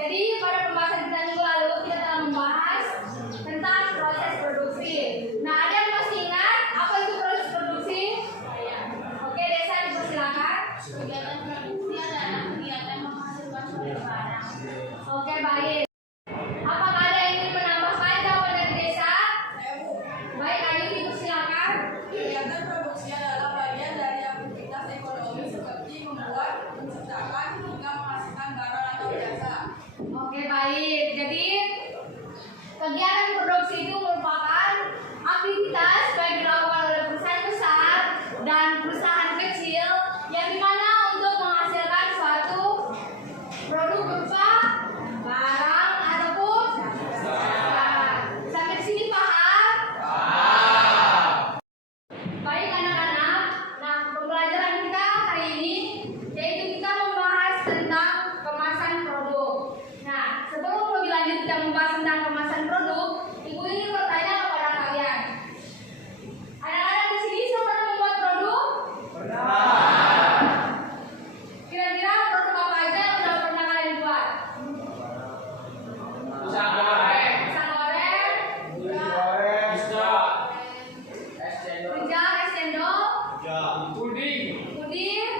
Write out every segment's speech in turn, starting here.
Jadi pada pembahasan kita minggu lalu kita telah membahas tentang proses produksi. Nah, ada yang masih ingat apa itu proses produksi? Oke, Desa dipersilakan. Kegiatan produksi adalah kegiatan menghasilkan suatu barang. Oke, baik. Apakah ada yang ingin menambahkan jawaban dari Desa? Baik, Ayu dipersilakan. Kegiatan produksi adalah bagian dari aktivitas ekonomi seperti membuat, menciptakan, hingga menghasilkan barang atau jasa. Oke, baik. Jadi kegiatan produksi itu merupakan aktivitas baik dilakukan oleh perusahaan besar dan perusahaan kecil yang dimana untuk menghasilkan suatu produk berupa barang ataupun jasa. Sampai di sini paham? Baik anak-anak, nah pembelajaran kita hari ini yaitu kita membahas tentang kemasan produk. Nah, sebelum lebih lanjut kita membahas tentang kemasan produk, Ibu ingin bertanya kepada kalian. Anak-anak di sini sudah pernah membuat produk? Kira-kira produk apa aja yang sudah pernah kalian buat? Pisang goreng, rujak, es cendol, puding, nugget,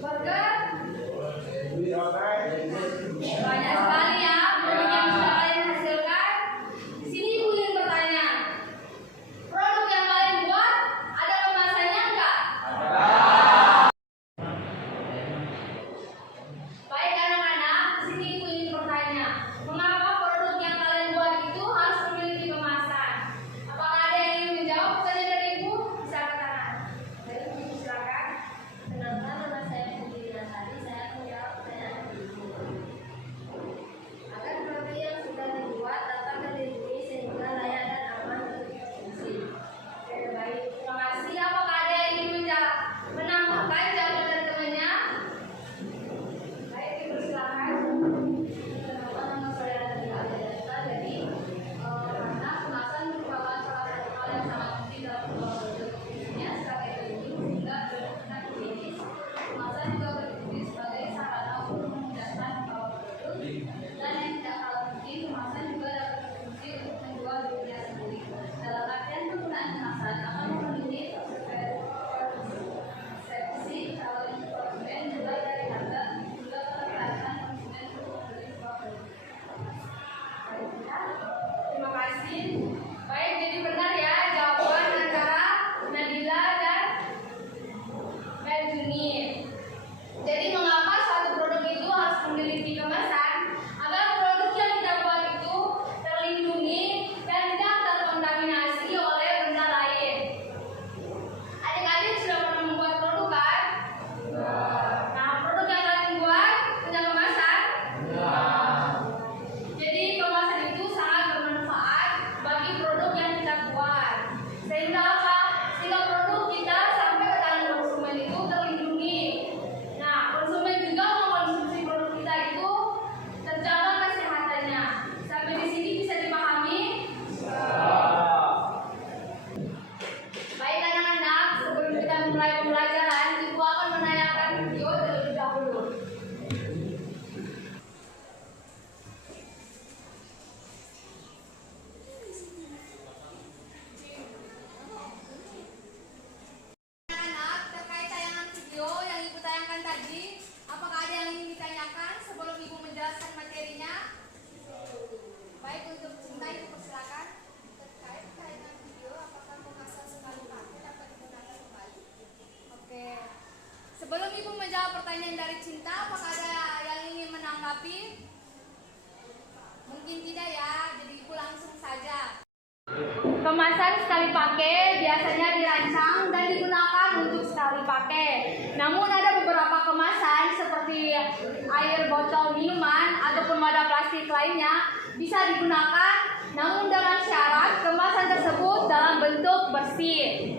burger. Banyak sekali ya produk yang sudah kalian hasilkan. Di sini Ibu ingin bertanya, produk yang kalian buat ada kemasannya enggak? Baik anak-anak, di sini Ibu ingin bertanya, mengapa produk yang kalian buat itu harus memiliki kemasan? Apakah ada yang ingin menjawab pertanyaan dari Ibu? Bisa angkat tangan. Dari Ibu silakan. Kenapa nama saya Putri Nasari? Saya menjawab pertanyaan ibu. Agar produk yang sudah dibuat dapat terlindungi sehingga layak dan aman untuk dikonsumsi. Oke, baik. Terima kasih. Apakah ada yang ingin menambahkan jawaban dari temannya? Baik, Ibu silakan. Kenapa nama saya adalah Desta? Jadi karena kemasan merupakan salah satu hal yang sangat penting dalam produksinya sebagai pelindung sehingga berdasarkan klinis. Kemasan juga berfungsi sebagai sarana untuk memudahkan membawa produk dan yang tidak kalah penting, kemasan juga dapat berfungsi untuk menjual dirinya sendiri. Dalam artian penggunaan kemasan akan memenuhi persepsi calon konsumen mulai dari harga hingga ketertarikan konsumen untuk membeli sebuah produk. Terima kasih. Baik, jadi benar ya jawaban antara Nadila dan Meljuni. Jadi mengapa suatu produk itu harus memiliki kemasan? Agar produk yang kita buat itu terlindungi dan tidak terkontaminasi oleh benda lain. Adik-adik sudah pernah membuat produk kan? Nah, produk yang kalian buat punya kemasan? Jadi kemasan itu sangat bermanfaat bagi produk yang kita buat. Sehingga apa? Sehingga produk kita sampai ke tangan konsumen itu terlindungi. Nah, konsumen juga mengkonsumsi produk kita itu terjaga kesehatannya. Sampai di sini bisa dipahami? Baik anak-anak, sebelum kita mulai pembelajaran, Ibu akan menanyakan video terlebih dahulu. Anak-anak, terkait tayangan video yang Ibu tayangkan tadi, apakah ada yang ingin ditanyakan sebelum Ibu menjelaskan materinya? Baik, untuk Cinta Ibu persilakan. Terkait tayangan video, apakah kemasan sekali pakai dapat digunakan kembali? Oke. Sebelum Ibu menjawab pertanyaan dari Cinta, apakah ada yang ingin menanggapi? Mungkin tidak ya, jadi Ibu langsung saja. Kemasan sekali pakai biasanya dirancang dan digunakan untuk sekali pakai. Namun ada beberapa kemasan seperti air botol minuman ataupun wadah plastik lainnya bisa digunakan, namun dengan syarat kemasan tersebut dalam bentuk bersih.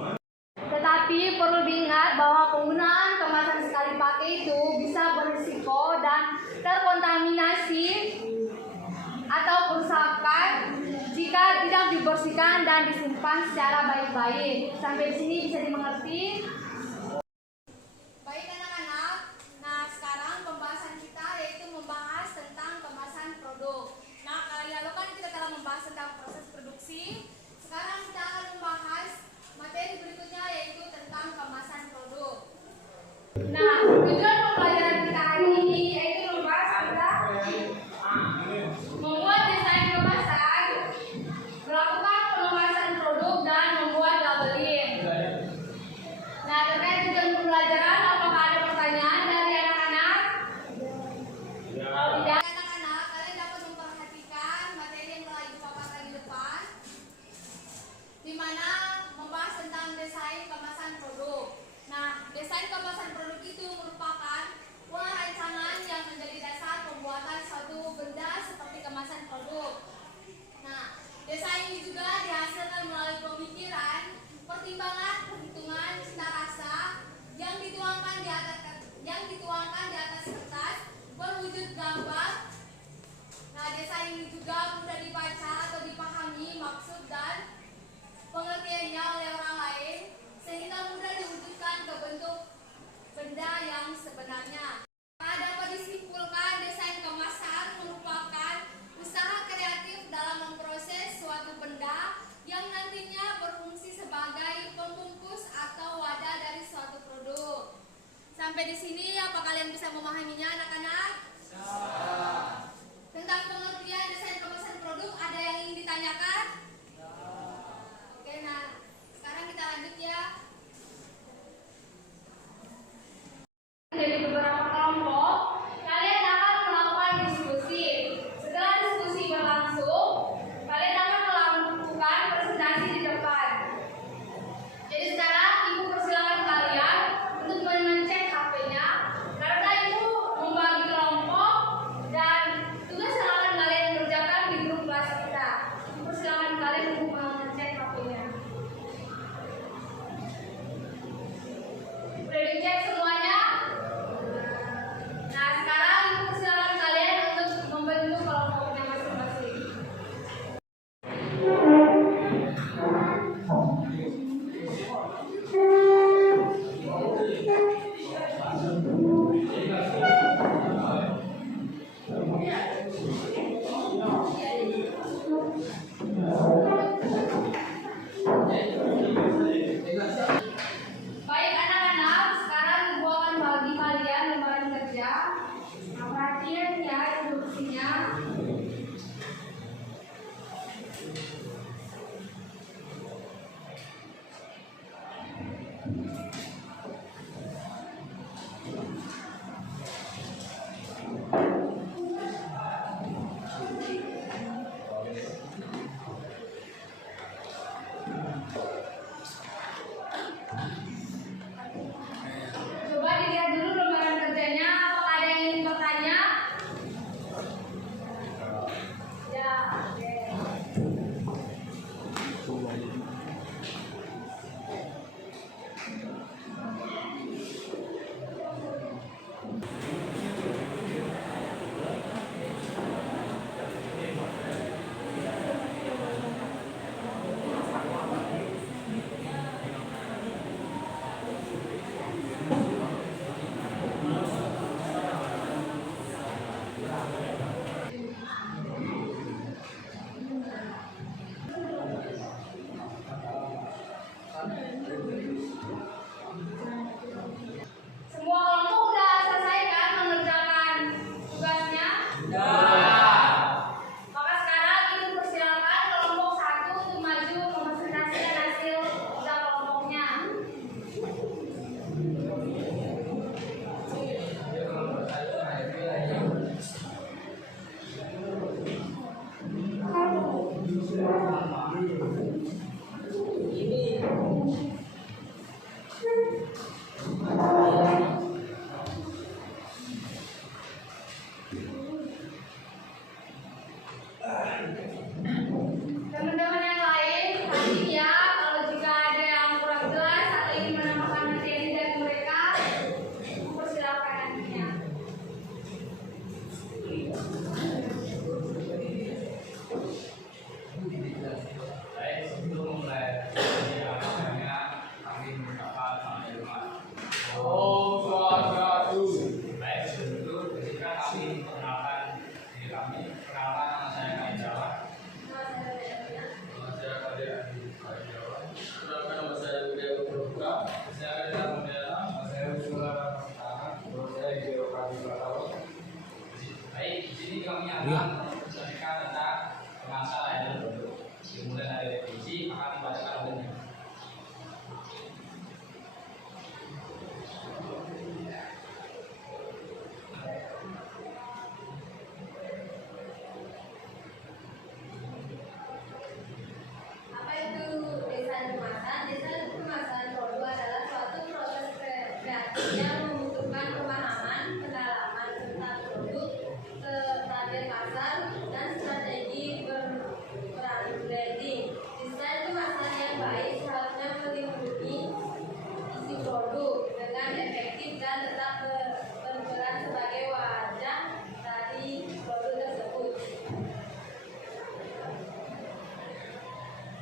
Tetapi perlu diingat bahwa penggunaan kemasan sekali pakai itu bisa berisiko dan terkontaminasi atau kerusakan jika tidak dibersihkan dan disimpan secara baik-baik. Sampai di sini bisa dimengerti? Baik anak-anak, nah sekarang pembahasan Nah, perhatian ya instruksinya. Coba dilihat dulu lembaran kerjanya, apakah ada yang ingin bertanya? Ya, oke. Semua kelompok udah selesai kan mengerjakan tugasnya? Maka sekarang itu persilakan kelompok 1 untuk maju mempresentasikan hasil kerja kelompoknya. Teman-teman yang lain, perhatiin ya, kalau jika ada yang kurang jelas atau ingin menambahkan materi dari mereka, persilakan nantinya. Baik, sebelum memulai acaranya, kami mengucapkan selamat Om Swastiastu. Baik, sebelum itu, ketika kami perkenalkan diri kami, perkenalkan nama saya Kak Jawa. Nama saya Kadir Adi Jawa. Perkenalkan nama saya Widya Purwoka. Saya adalah Mendela. Nama saya Usula Ramastana. Nama saya Hideo Kadi Pratawa. Baik, di sini kami akan mempresentasikan tentang masa lahir produk. Dimulai dari definisi akan dibacakan olehnya. Apa itu desain kemasan? Desain kemasan produk adalah suatu proses kreatif yang membutuhkan pemahaman, pendalaman tentang produk, target pasar, dan strategi branding. Desain kemasan yang baik seharusnya meliputi isi produk dengan efektif dan tetap berperan sebagai wajah dari produk tersebut.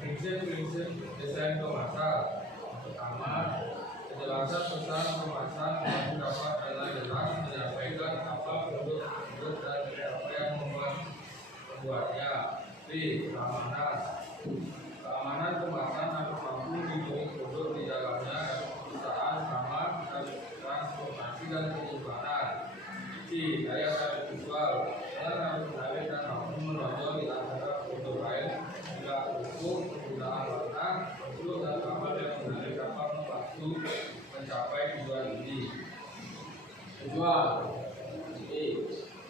Prinsip desain kemasan. Pertama, kejelasan pesan kemasan harus dapat dengan jelas menyampaikan apa produk tersebut dan siapa yang membuatnya. B. Keamanan. Keamanan kemasan harus mampu melindungi produk di dalamnya dari perusahaan sama transportasi dan penyimpanan. C. Daya tarik visual. Yang harus menarik dan mampu menonjol di antara produk lain. Bila ukur penggunaan warna, bentuk dan gambar yang menarik dapat membantu mencapai tujuan ini. Tujuan.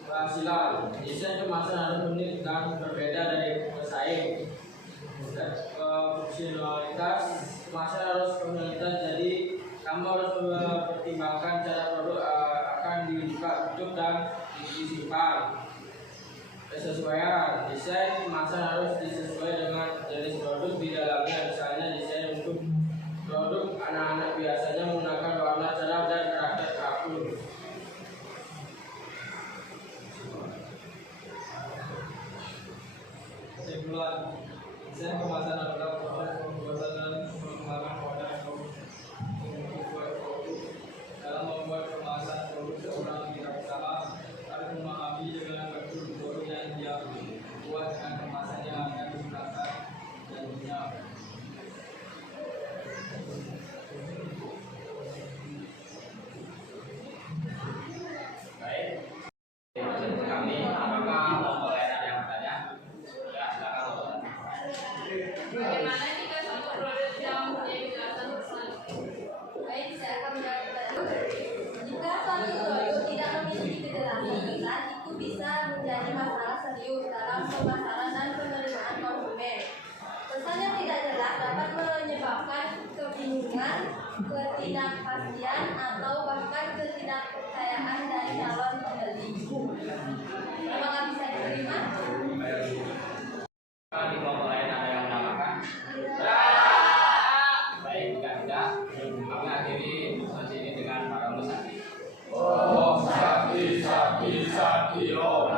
Keberhasilan. Desain kemasan harus unik dan berbeda dari pesaing. Fungsionalitas kemasan harus fungsionalitas, jadi kamu harus mempertimbangkan cara produk akan dibuka, tutup dan disimpan. Kesesuaian. Desain kemasan harus disesuaikan dengan jenis produk di dalamnya. Misalnya desain untuk produk anak-anak biasanya menggunakan warna cerah dan karakter kaku. Kesimpulan, desain kemasan adalah proses pembuatan dan pengembangan produk dalam membuat kemasan produk seorang wirausaha harus memahami dengan betul produk yang dia buat dan kemasan yang akan digunakan dan dinyap. Baik, Bisa Tio